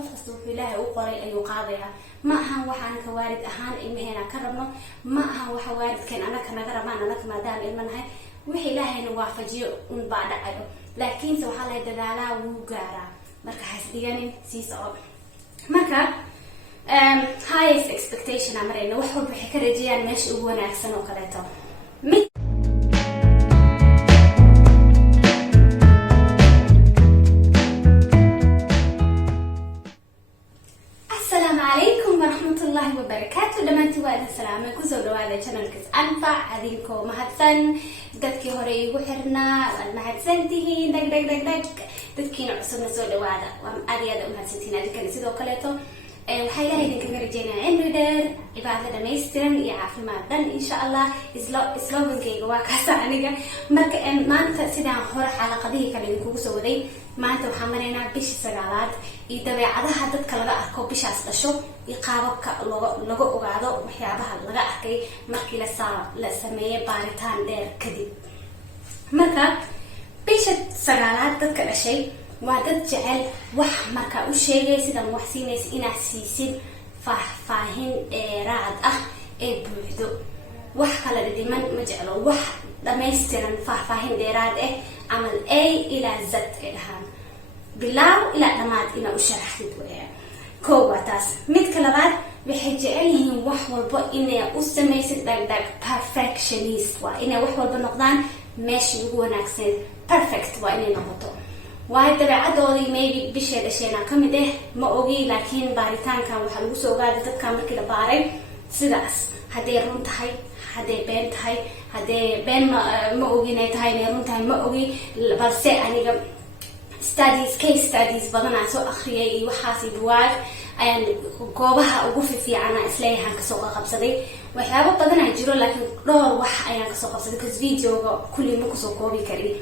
qof kasta wuxuu ilaahay u qoray ayuu qaadayaa ma ahan waxaan ka waalid ahaan ilmaheena ka rabno ma ahan waxa waalidkeen anaka naga rabaan anaka maadaama ilmanahay wixii ilaahayna waafajiyo un baa dhacayo laakiinse waxaa la dadaalaa wuu gaaraa marka hasdiganin sii soco marka highest expectation amarayna wax walba waxay ka rajayaan meesha ugu wanaagsan oo kaleeto warahmatullahi wabarakatuh dhamaantii waa idin salaamay kusoo dhawaada channelkiis anfac adinkoo mahadsan dadkii hore igu xirnaa waad mahadsantihiin dhag dadkiina cusubna soo dhawaada waa aad iyo aad u mahadsantihiin adinkana sidoo kaleeto waxaa ilaahay idinkaga rajeynayaa cimri dheer cibaado dhammaystiran iyo caafimaad dhan insha allah slogankayga waa kaasa aniga marka maanta sidaan hore xalaqadihii kale idinkugu soo waday maanta waxaan maraynaa bishii 9aad iyo dabeecadaha dadka laga arko bishaas dhasho iyo qaababka laga ogaado waxyaabaha laga arkay markii la sameeyay baaritaan dheer kadib marka bisha 9aad dadka dhashay waa dad jecel wax markaa u sheegay sidan wax siinaysa inaad siisid faahfaahin dheeraad ah ee buuxdo wax kala dhiman ma jeclo wax dhammaystiran faahfaahin dheeraad ah camal A ilaa Z ay dhahaan bilaaw ilaa dhamaad inaad u sharaxdid weeyaan koow waa taas midka labaad waxay jecel yihiin wax walba inay u samaysid dhagdhag perfectionist waa inay wax walba noqdaan meesha ugu wanaagsan perfect waa inay noqoto waayo dabeecadoodii maybe bishee dhasheenaa ka mid ma ogi laakiin baaritaankan waxaa lagu soo ogaaday dadkan markii la baaray sidaas hadday run tahay hadday been tahay hadday been ma ogi inay tahay inay run tahay ma ogi balse aniga case studies badanaa soo akhriyay iyo waxaasi buwaag ayaan goobaha ugu fiicanaa isleeyahaan kasoo qabsaday waxyaabo badanaa jiro laakiin dhowr wax ayaan kasoo qabsaday because videoga kulli ma kusoo koobi karin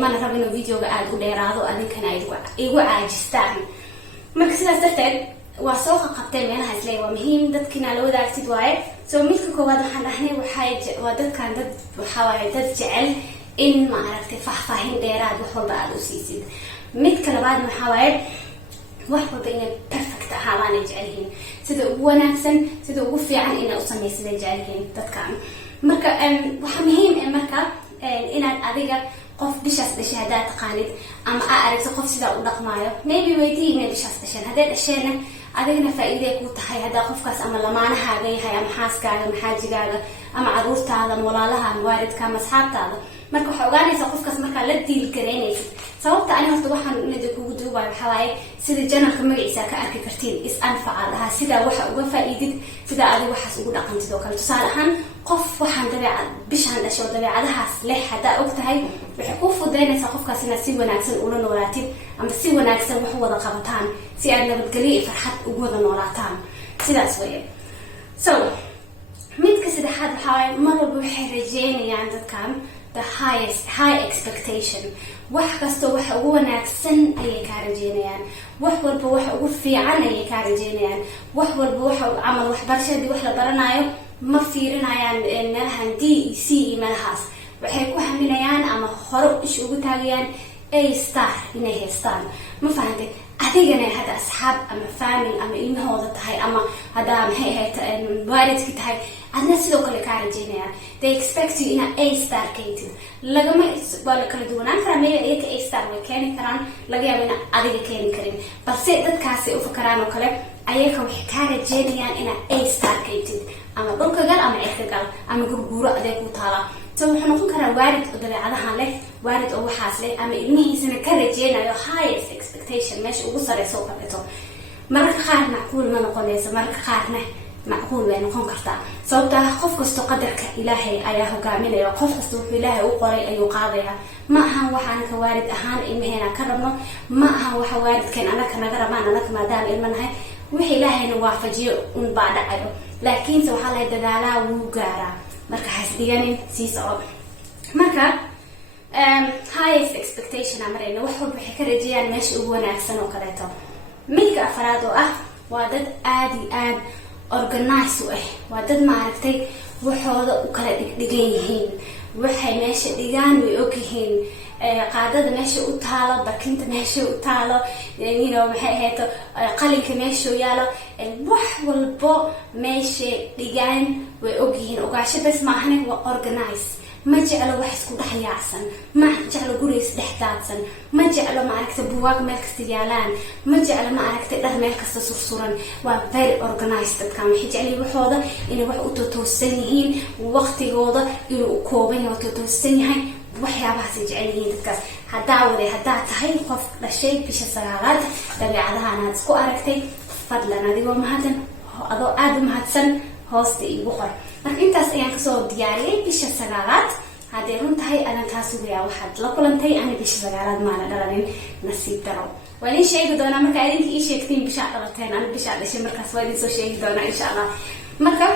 mana rabo inuu videoga aada u dheeraado adinkana igu caajistaan marka sidaas darteed waa soo qabtay meelaha isleeyahay waa muhiim dadkiina la wadaagtid waaye soo midka koowaad waxaan dhahnay waa dadkan dad waxaa waaye dad jecel in ma aragtay faahfaahin dheeraad wax walba aada u siisid midka labaadna waxaa waaye wax walba inay perfect ahaadaan ay jecel yihiin sida ugu wanaagsan sida ugu fiican inay u samaysid ay jecel yihiin dadkan marka waxaa muhiim marka inaad adiga qof bishaas dhashay haddaad taqaanid ama aa aragto qof sidaa u dhaqmaayo maybe weydii inay bishaas dhasheen hadday dhasheenna adigana faa-iiday ku tahay haddaa qofkaas ama lamaanahaaga yahay ama xaaskaaga ama xaajigaaga ama caruurtaada ama walaalaha ama waalidka ama asxaabtaada marka waxaa ogaanaysaa qofkaas markaa la diil garaynaysid sababta ani horta waxaan inada kugu duubayo waxaa waaye sida janalka magaciisa ka arki kartiin is-anfaca dhahaa sidaa waxa uga faa-iidid sidaa adiga waxaas ugu dhaqantid oo kale tusaale ahaan qof waxaan bishaan dhasho dabeecadahaas leh haddaa og tahay waxay kuu fududaynaysaa qofkaas inaad si wanaagsan ula noolaatid ama si wanaagsan wax u wada qabataan si aad nabadgelyo iyo farxad ugu wada noolaataan sidaas weeye so midka saddexaad waxaa waaye mar walba waxay rajeynayaan dadkan the high expectation wax kasta waxa ugu wanaagsan ayay kaa rajeynayaan wax walba waxa ugu fiican ayay kaa rajeynayaan wax walba waxa camal waxbarashadii wax la baranayo ma fiirinayaan meelahan D e C iyo meelahaas waxay ku haminayaan ama hore isha ugu taagayaan A star inay haystaan ma fahantay adigana hadda asxaab ama family ama ilmahooda tahay ama haddaa maxay ahayd waalidki tahay adna sidoo kale kaa rajeynayaan they expect you ina A star keentid lagama waa la kala duwanaan karaa maybe iyaga A star way keeni karaan laga yaabo ina adiga keeni karin balse dadkaasay u fakaraan oo kale ayaga waxay kaa rajeynayaan ina A star keentid ama dhulka gal ama cirka gal ama gurguuro adeeg ku taala so wuxuu noqon karaa waalid oo dabeecadahan leh waalid oo waxaas leh ama ilmihiisana ka rajeynayo highest expectation meesha ugu sareysa oo kaleeto mararka qaar macquul ma noqonayso mararka qaarna macquul way noqon kartaa sababta qof kasto qadarka ilaahay ayaa hogaaminaya qof kasto wuxuu ilaahay u qoray ayuu qaadaya ma ahan waxaan ka waalid ahaan ilmaheena ka rabno ma ahan waxa waalidkeen anaka naga rabaan anaka maadaama ilmanahay wixii ilaahayna waafajiyo un baa dhacayo laakiinse waxaa la dadaalaa wuu gaaraa marka hasdiganin sii soco marka highest expectation amarayna wax walba waxay ka rajayaan meesha ugu wanaagsan oo kaleeto midka afraad oo ah waa dad aad iyo aad organize u ah waa dad maaragtay waxooda u kala dhigan yihiin waxay meesha dhigaan way og yihiin qaadada meesha u taalo, barkinta meesha u taalo, maxay ahayd qalinka meesha yaalo, wax walbo meesha dhigaan way ogyihiin. Ogaasho bas maahan, waa organize. ma jeclo wax isku dhex yaacsan, ma jeclo guriga isdhex daadsan, ma jeclo ma aragtay buugaag meel kasta yaalaan, ma jeclo ma aragtay dhar meel kasta sursuran. waa very organized dadkan. waxay jecel waxooda inay wax u toosan yihiin, waqtigooda inuu u kooban yahay, toosan yahay, waxyaabahaasay jecel yihiin dadkaas. haddaa tahay qof dhashay bisha 9aad, dabeecadahan aad isku aragtay, fadlan adigoo mahadsan, adoo aad u mahadsan, hoosta igu qor. marka intaas ayaan kasoo diyaariyay bisha 9aad. hadday run tahay adan kaa sugayaa waxaad la kulantay. ani bisha 9aad maana dhalanin, nasiib daro. waa idin sheegi doonaa marka idinka ii sheegtiin bishaa dhalateen, ani bishaa dhashay, markaas waa idin soo sheegi doonaa insha allah. marka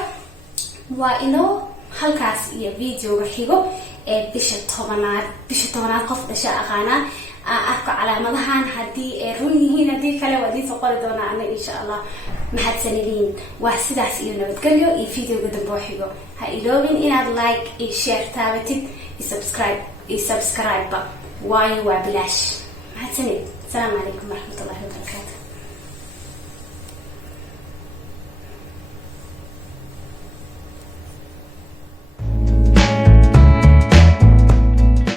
waa inoo halkaas iyo videoga xigo ee bisha 10aad qof dhasha aqaana arko calaamadahan, haddii ay run yihiin, haddii kale waa idin soo qori doonaa ana insha allah. mahadsanidin. waa sidaas iyo nabadgelyo. iyo videoga dambe oo xigo ha iloobin inaad like iyo share taabatid iyo subscribe waayo waa bilaash. mahadsanid. asalaamu calaykum waraxmatullahi wabarakaatu.